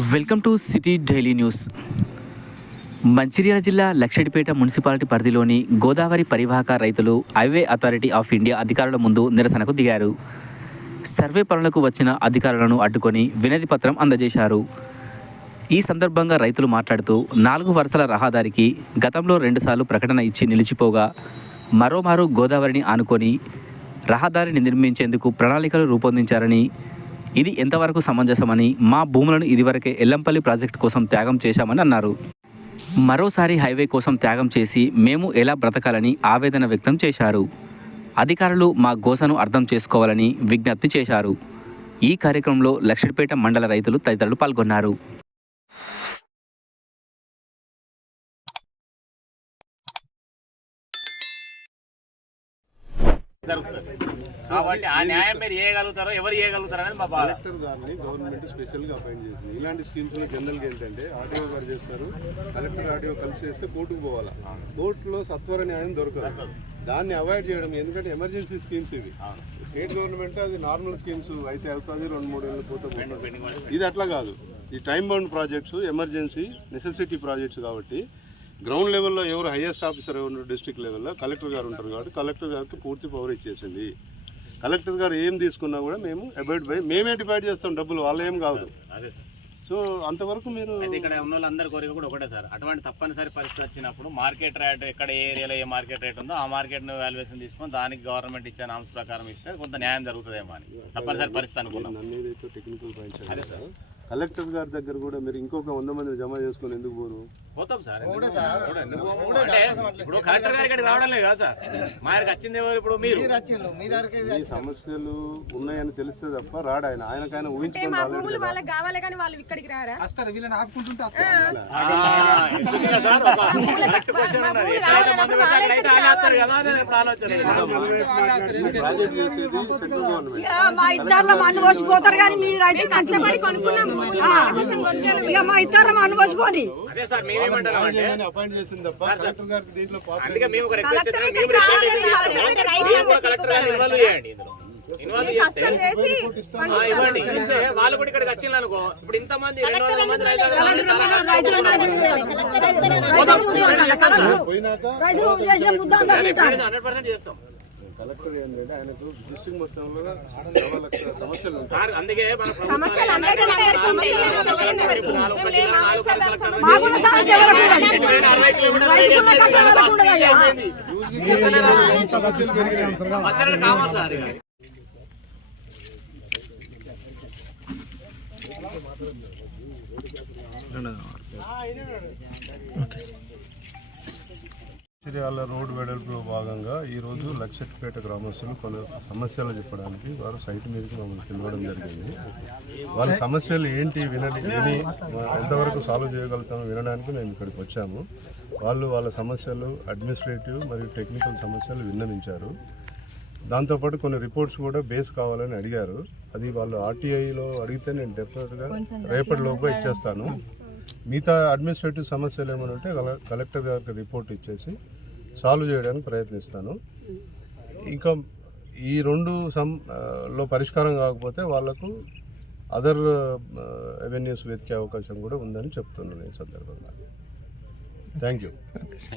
Welcome to city daily news. Mancherial జిల్లా Luxettipet municipality పరిధిలోని గోదావరి పరివాహక రైతులు హైవే అథారిటీ ఆఫ్ ఇండియా అధికారుల ముందు నిరసనకు దిగారు. సర్వే పనులకు వచ్చిన అధికారులను అడ్డుకొని వినతి పత్రం అందజేశారు. ఈ సందర్భంగా రైతులు మాట్లాడుతూ నాలుగు వరుసల రహదారికి గతంలో రెండుసార్లు ప్రకటన ఇచ్చి నిలిచిపోగా మరోమారు గోదావరిని ఆనుకొని రహదారిని నిర్మించేందుకు ప్రణాళికలు రూపొందించారని ఇది ఎంతవరకు సమంజసమని మా భూములను ఇదివరకే ఎల్లంపల్లి ప్రాజెక్టు కోసం త్యాగం చేశామని అన్నారు. మరోసారి హైవే కోసం త్యాగం చేసి మేము ఎలా బ్రతకాలని ఆవేదన వ్యక్తం చేశారు. అధికారులు మా గోసను అర్థం చేసుకోవాలని విజ్ఞప్తి చేశారు. ఈ కార్యక్రమంలో లక్షడిపేట మండల రైతులు తదితరులు పాల్గొన్నారు. జరుగుతుంది. కాబట్టి ఆ న్యాయం మీరు చేయగలుగుతారో ఎవరు చేయగలుగుతారో అనేది మా బాధ. కలెక్టర్ గారిని గవర్నమెంట్ స్పెషల్గా అపాయింట్ చేసింది. ఇలాంటి స్కీమ్స్లో జనరల్గా ఏంటంటే ఆర్టీఓ గారు చేస్తారు కలెక్టర్ ఆర్టీఓ కలిసి చేస్తే కోర్టుకు పోవాలా. కోర్టులో సత్వర న్యాయం దొరకదు. దాన్ని అవాయిడ్ చేయడం ఎందుకంటే ఎమర్జెన్సీ స్కీమ్స్ ఇవి. స్టేట్ గవర్నమెంట్ అది నార్మల్ స్కీమ్స్ అయితే అవుతుంది రెండు మూడు ఏళ్ళు పోతే. ఇది అట్లా కాదు. ఈ time bound projects emergency necessity projects కాబట్టి గ్రౌండ్ లెవెల్లో ఎవరు హైయెస్ట్ ఆఫీసర్ ఎవరు డిస్ట్రిక్ట్ లెవెల్లో? కలెక్టర్ గారు ఉంటారు కాబట్టి కలెక్టర్ గారికి పూర్తి పవర్ ఇచ్చేసింది. కలెక్టర్ గారు ఏం తీసుకున్నా కూడా మేము అబైడ్ బై మేమే డివైడ్ చేస్తాం డబ్బులు వాళ్ళు ఏం కాదు. సో అంతవరకు మీరు ఇక్కడ ఉన్న వాళ్ళందరి కోరిక కూడా ఒకటే సార్. అటువంటి తప్పనిసరి పరిస్థితి వచ్చినప్పుడు మార్కెట్ రేట్ ఎక్కడ ఏ ఏరియాలో ఏ మార్కెట్ రేట్ ఉందో ఆ మార్కెట్ వాల్యుయేషన్ తీసుకొని దానికి గవర్నమెంట్ ఇచ్చే నామ్స్ ప్రకారం ఇస్తే కొంత న్యాయం జరుగుతుందేమో అని. తప్పనిసరి పరిస్థితి అనుకున్నాం. టెక్నికల్ కలెక్టర్ గారి దగ్గర కూడా మీరు ఇంకొక వంద మంది జమ చేసుకొని ఎందుకు పోరు? పోతాం సార్. ఇప్పుడు కలెక్టర్ గారి ఇక్కడికి రావడం లేదు కదా సార్. మా దగ్గరికి వచ్చింది ఎవరు ఇప్పుడు? మీరు. ఈ సమస్యలు ఉన్నాయని తెలిస్తే తప్ప రాడు ఆయన. ఆయనకైనా ఊహించుకొని భూములు. వాళ్ళకి కావాలి కానీ వాళ్ళు ఇక్కడికి రారా? వేస్తారు మా ఇద్దరు మన్ను పోసిపోతారు కానీ మీరు అయితే కష్టపడి కొనుక్కున్నాం. ఇక మా ఇద్దరు మన్ను పోసిపోని. అదే సార్ అపాయింట్ చేసింది తప్ప కలెక్టర్ గారికి దీంట్లో పాత్ర అందుకే మేము ఒక రిక్వెస్ట్ చేస్తున్నాం. మేము రిప్రజెంటేషన్ చేస్తాం వాళ్ళని కూడా కలెక్టర్ గారిని ఇన్వాల్వ్ చేయండి ఇందులో. ఇన్వాల్వ్ చేస్తే ఆ, ఇవ్వండి. ఇస్తే వాళ్ళు కూడా ఇక్కడికి వచ్చింది అనుకో. ఇప్పుడు ఇంత మంది రెండు వందల మంది రైతులు. హండ్రెడ్ పర్సెంట్ చేస్తాం. కలెక్టర్ ఏంటంటే ఆయనకు మొత్తంలో సమస్యలు ఉంటాయి సార్ అందుకే మన సమస్యలు అందరికీ ఉంటాయి. సమస్యలు ఇప్పుడు నాలుగు పది జిల్లా, నాలుగు పది కలెక్టర్లు మాకున్న సమస్య ఎవరికి ఉండదు. ఎటు పోయినా అరవై కిలోమీటర్లు రైతుకున్న చేస్తే కట్టం వాళ్ళకు ఉండదు అయ్యా. సమస్యలు పెరిగినాయి మసలు కావాలి సార్ ఇక. మంచిర్యాల రోడ్ వెడల్పులో భాగంగా ఈరోజు లక్షట్పేట గ్రామస్తులు కొన్ని సమస్యలు చెప్పడానికి వారు సైట్ మీదకి మమ్మల్ని పిలవడం జరిగింది. వాళ్ళ సమస్యలు ఏంటి వినడి విని ఎంతవరకు సాల్వ్ చేయగలుగుతామో వినడానికి మేము ఇక్కడికి వచ్చాము. వాళ్ళు వాళ్ళ సమస్యలు అడ్మినిస్ట్రేటివ్ మరియు టెక్నికల్ సమస్యలు విన్నవించారు. దాంతోపాటు కొన్ని రిపోర్ట్స్ కూడా బేస్ కావాలని అడిగారు. అది వాళ్ళు ఆర్టీఐలో అడిగితే నేను డెఫినెట్గా రేపటి లోపు ఇచ్చేస్తాను. మిగతా అడ్మినిస్ట్రేటివ్ సమస్యలు ఏమైనా ఉంటే కలెక్టర్ గారికి రిపోర్ట్ ఇచ్చేసి సాల్వ్ చేయడానికి ప్రయత్నిస్తాను. ఇంకా ఈ రెండు సం లో పరిష్కారం కాకపోతే వాళ్ళకు అదర్ అవెన్యూస్ వెతికే అవకాశం కూడా ఉందని చెప్తున్నాను ఈ సందర్భంగా. Thank you.